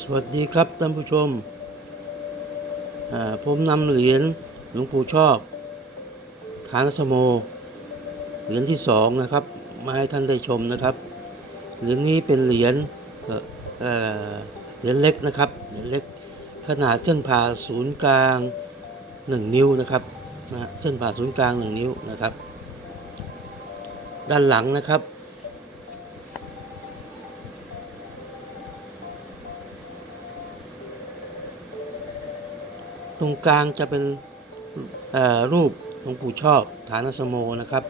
สวัสดีครับท่านผู้ชม ผมนำเหรียญหลวงปู่ชอบ ฐานสโม เหรียญที่สองนะครับ มาให้ท่านได้ชมนะครับ เหรียญนี้เป็นเหรียญเหรียญเล็กนะครับ เหรียญเล็กขนาดเส้นผ่าศูนย์กลาง 1 นิ้วนะครับนะเส้นผ่าศูนย์กลาง 1 นิ้วนะครับ ด้านหลังนะครับ ตรงกลางจะเป็นรูปหลวงปู่ชอบฐานสโมนะครับ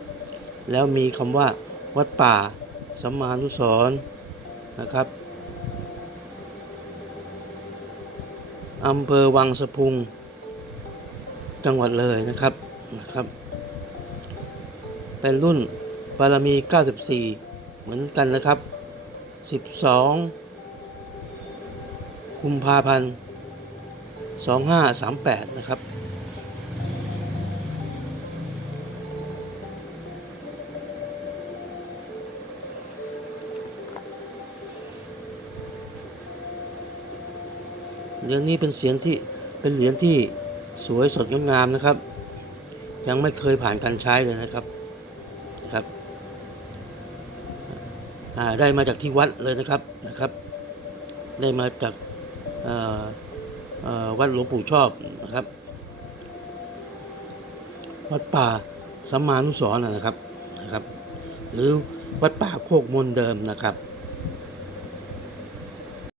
แล้วมีคำว่าวัดป่าสัมมานุสร์นะครับอำเภอวังสะพุง จังหวัดเลยนะครับนะครับ เป็นรุ่นบารมี 94 เหมือนกันนะครับ 12 คุมภาพันธ์ 2538 นะครับ เหรียญนี้เป็นเสียงที่เป็นเหรียญที่สวยสดงดงามนะครับ ยังไม่เคยผ่านการใช้เลยนะครับนะครับอ่าได้มาจากที่วัดเลยนะครับนะครับ ได้มาจากอ่อเอ่อ วัดหลวงปู่ชอบนะครับ วัดป่าสัมมานุสรนะครับนะครับ หรือวัดป่าโคกมนเดิมนะครับ